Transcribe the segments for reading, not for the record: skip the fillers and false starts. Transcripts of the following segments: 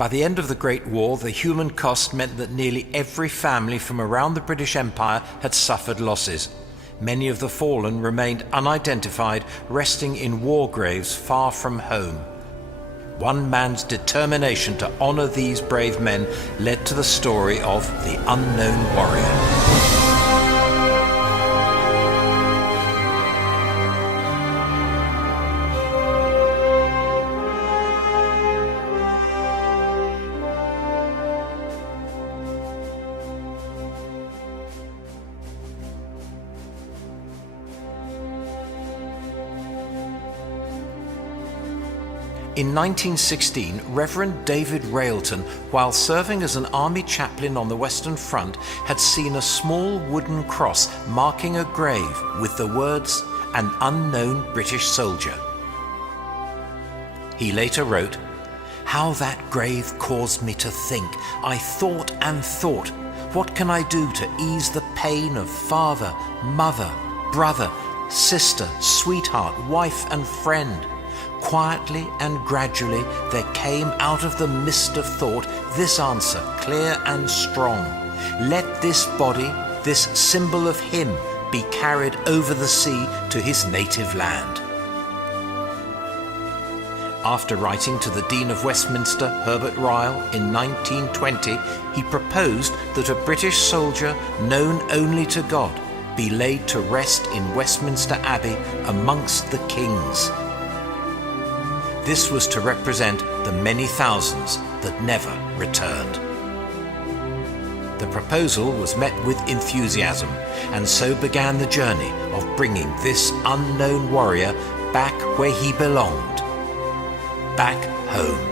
By the end of the Great War, the human cost meant that nearly every family from around the British Empire had suffered losses. Many of the fallen remained unidentified, resting in war graves far from home. One man's determination to honor these brave men led to the story of the Unknown Warrior. In 1916, Reverend David Railton, while serving as an army chaplain on the Western Front, had seen a small wooden cross marking a grave with the words, "An unknown British soldier." He later wrote, "How that grave caused me to think. I thought and thought, what can I do to ease the pain of father, mother, brother, sister, sweetheart, wife and friend? Quietly and gradually there came out of the mist of thought this answer, clear and strong. Let this body, this symbol of him, be carried over the sea to his native land." After writing to the Dean of Westminster, Herbert Ryle, in 1920, he proposed that a British soldier known only to God be laid to rest in Westminster Abbey amongst the kings. This was to represent the many thousands that never returned. The proposal was met with enthusiasm, and so began the journey of bringing this unknown warrior back where he belonged, back home.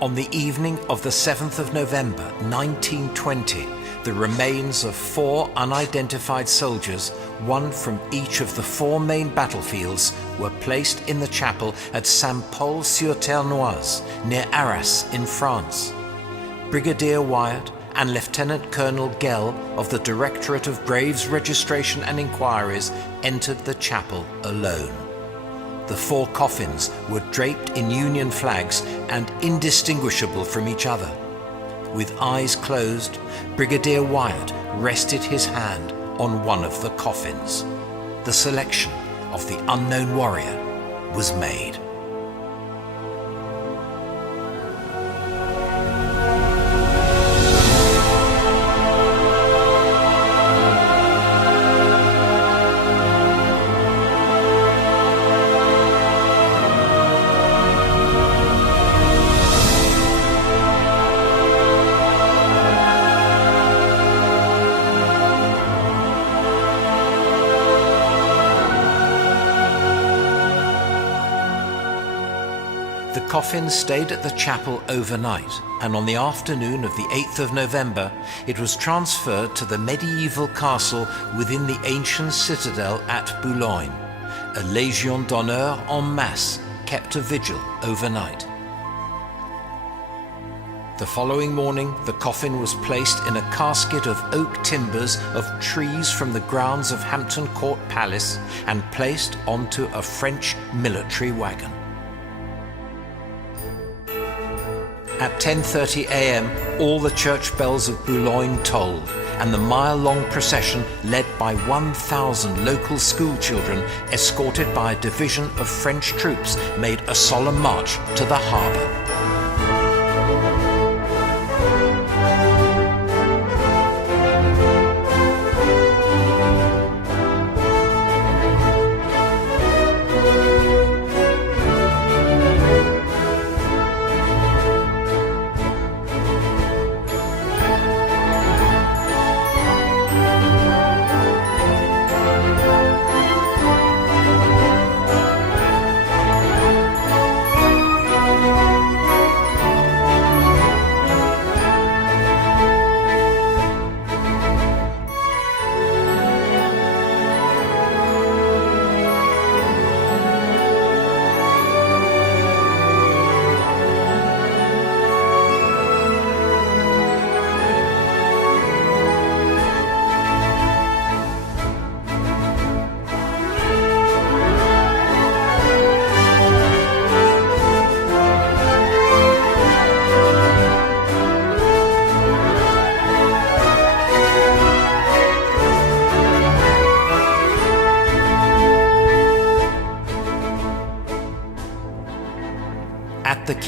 On the evening of the 7th of November 1920, the remains of 4 unidentified soldiers, one from each of the 4 main battlefields, were placed in the chapel at Saint-Paul-sur-Ternoise, near Arras in France. Brigadier Wyatt and Lieutenant Colonel Gell of the Directorate of Graves Registration and Inquiries entered the chapel alone. The 4 coffins were draped in Union flags and indistinguishable from each other. With eyes closed, Brigadier Wyatt rested his hand on one of the coffins. The selection of the unknown warrior was made. The coffin stayed at the chapel overnight, and on the afternoon of the 8th of November, it was transferred to the medieval castle within the ancient citadel at Boulogne. A Légion d'honneur en masse kept a vigil overnight. The following morning, the coffin was placed in a casket of oak timbers of trees from the grounds of Hampton Court Palace and placed onto a French military wagon. At 10:30 a.m., all the church bells of Boulogne tolled, and the mile-long procession, led by 1,000 local schoolchildren, escorted by a division of French troops, made a solemn march to the harbour.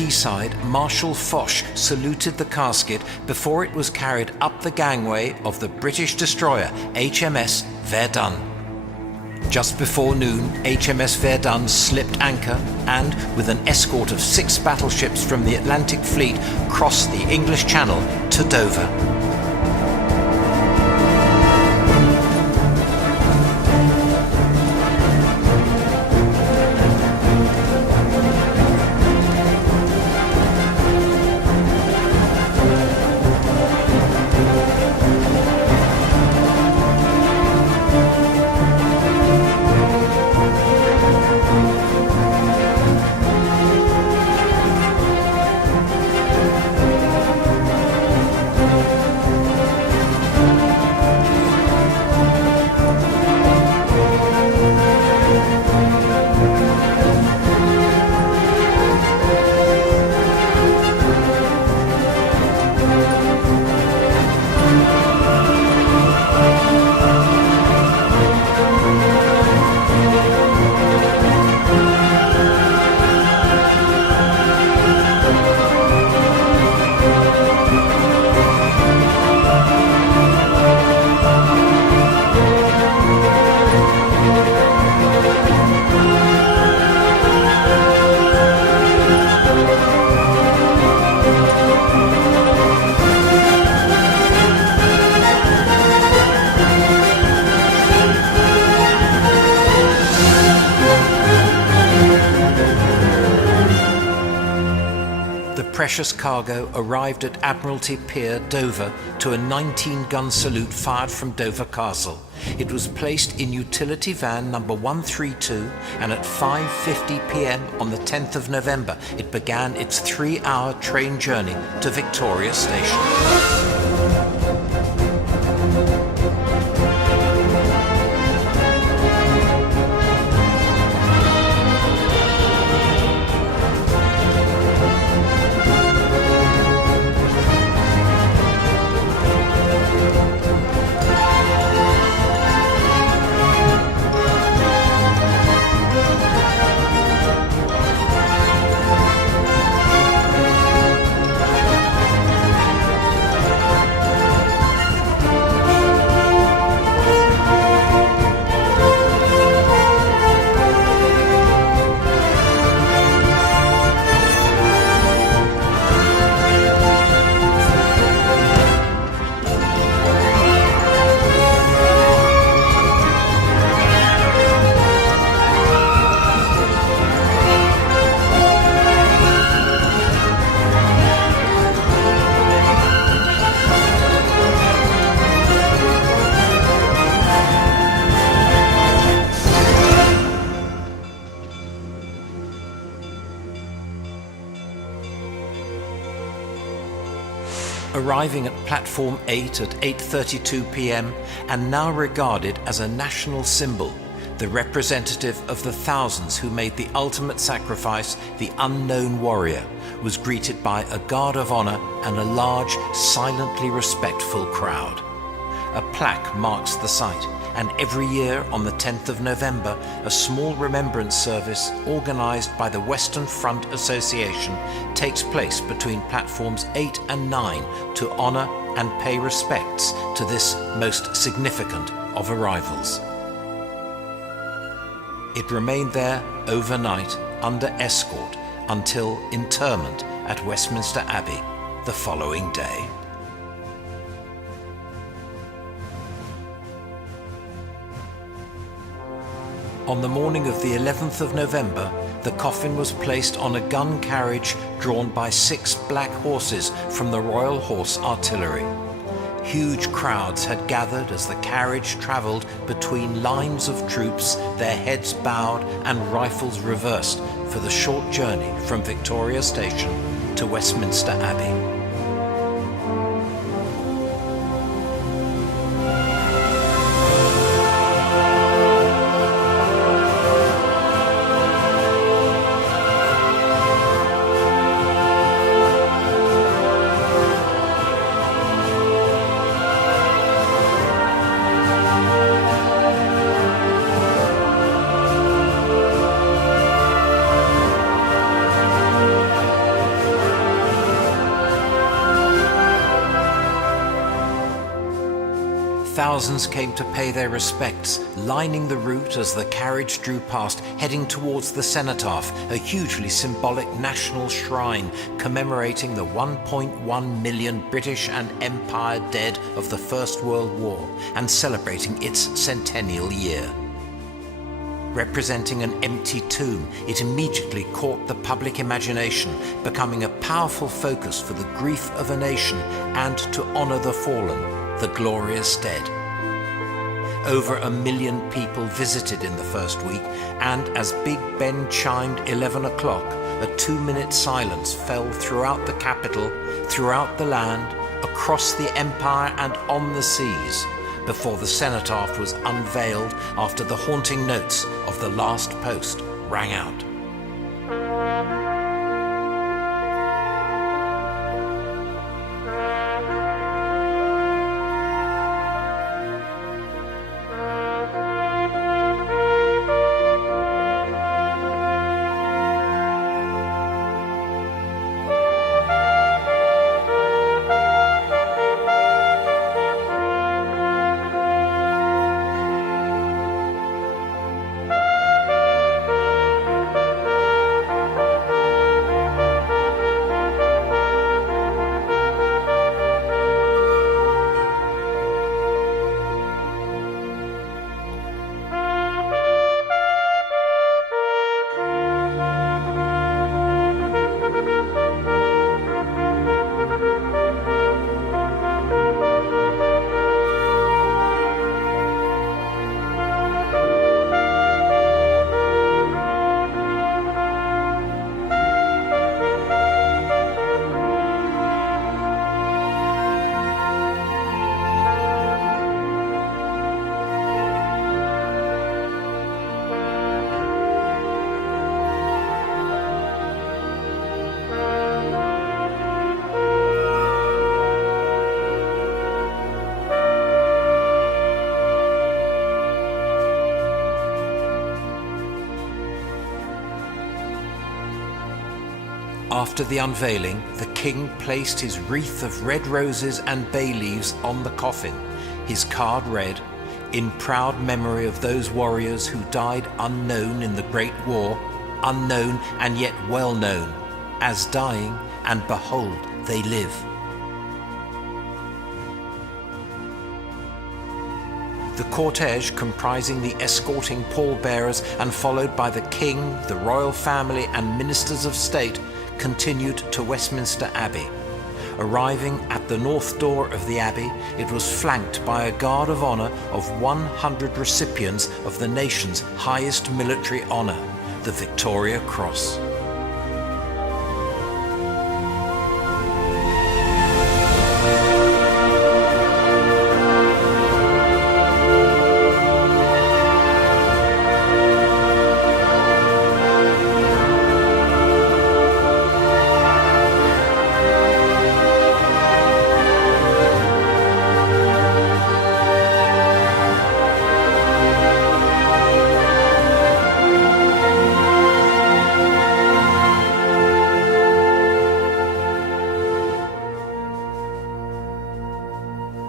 quayside, Marshal Foch saluted the casket before it was carried up the gangway of the British destroyer HMS Verdun. Just before noon, HMS Verdun slipped anchor and, with an escort of 6 battleships from the Atlantic Fleet, crossed the English Channel to Dover. Precious cargo arrived at Admiralty Pier, Dover, to a 19-gun salute fired from Dover Castle. It was placed in utility van number 132, and at 5:50 p.m. on the 10th of November, it began its 3-hour train journey to Victoria Station. Arriving at Platform 8 at 8:32 p.m. and now regarded as a national symbol, the representative of the thousands who made the ultimate sacrifice, the unknown warrior, was greeted by a guard of honor and a large, silently respectful crowd. A plaque marks the site, and every year on the 10th of November, a small remembrance service organized by the Western Front Association takes place between platforms 8 and 9 to honor and pay respects to this most significant of arrivals. It remained there overnight under escort until interment at Westminster Abbey the following day. On the morning of the 11th of November, the coffin was placed on a gun carriage drawn by 6 black horses from the Royal Horse Artillery. Huge crowds had gathered as the carriage travelled between lines of troops, their heads bowed and rifles reversed, for the short journey from Victoria Station to Westminster Abbey. Thousands came to pay their respects, lining the route as the carriage drew past, heading towards the cenotaph, a hugely symbolic national shrine commemorating the 1.1 million British and Empire dead of the First World War and celebrating its centennial year. Representing an empty tomb, it immediately caught the public imagination, becoming a powerful focus for the grief of a nation and to honor the fallen, the glorious dead. Over 1 million people visited in the first week, and as Big Ben chimed 11 o'clock, a 2-minute silence fell throughout the capital, throughout the land, across the empire and on the seas, before the cenotaph was unveiled after the haunting notes of the last post rang out. After the unveiling, the king placed his wreath of red roses and bay leaves on the coffin. His card read, "In proud memory of those warriors who died unknown in the Great War, unknown and yet well known, as dying, and behold, they live." The cortege, comprising the escorting pallbearers and followed by the king, the royal family and ministers of state, continued to Westminster Abbey. Arriving at the north door of the Abbey, it was flanked by a guard of honor of 100 recipients of the nation's highest military honor, the Victoria Cross.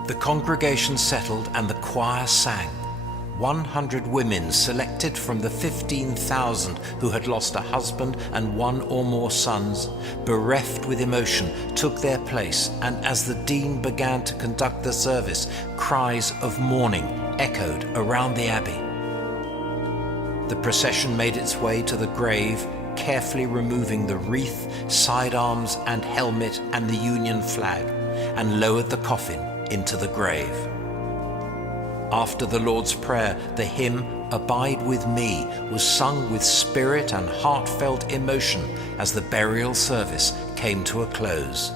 The congregation settled and the choir sang. 100 women selected from the 15,000 who had lost a husband and one or more sons, bereft with emotion, took their place, and as the dean began to conduct the service, cries of mourning echoed around the abbey. The procession made its way to the grave, carefully removing the wreath, sidearms and helmet and the Union flag, and lowered the coffin into the grave. After the Lord's Prayer, the hymn "Abide with Me" was sung with spirit and heartfelt emotion as the burial service came to a close.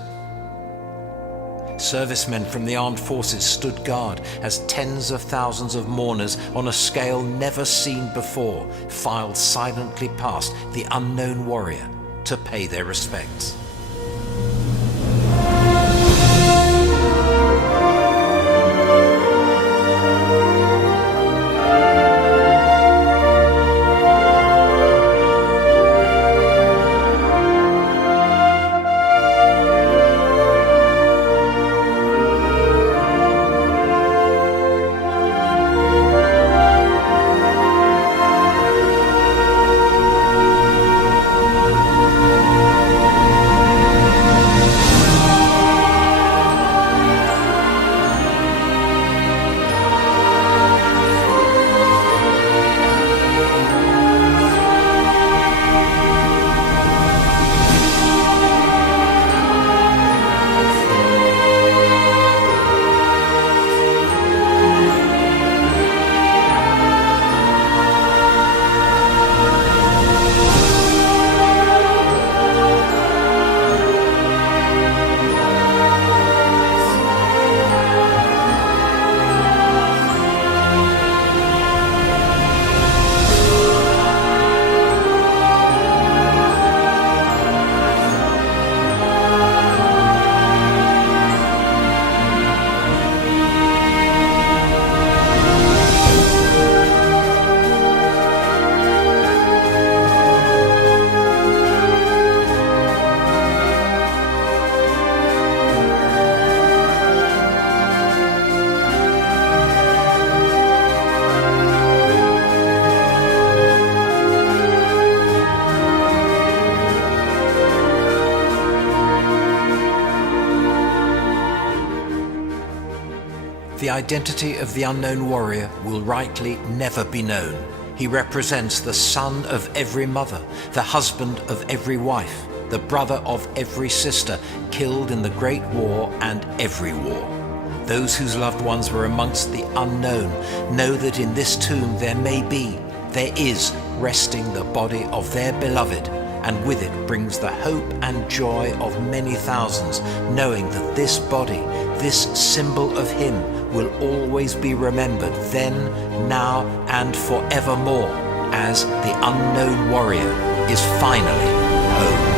Servicemen from the armed forces stood guard as tens of thousands of mourners on a scale never seen before filed silently past the unknown warrior to pay their respects. the identity of the unknown warrior will rightly never be known. He represents the son of every mother, the husband of every wife, the brother of every sister killed in the Great War and every war. Those whose loved ones were amongst the unknown know that in this tomb there is resting the body of their beloved, and with it brings the hope and joy of many thousands, knowing that this body, this symbol of him, will always be remembered then, now, and forevermore, as the unknown warrior is finally home.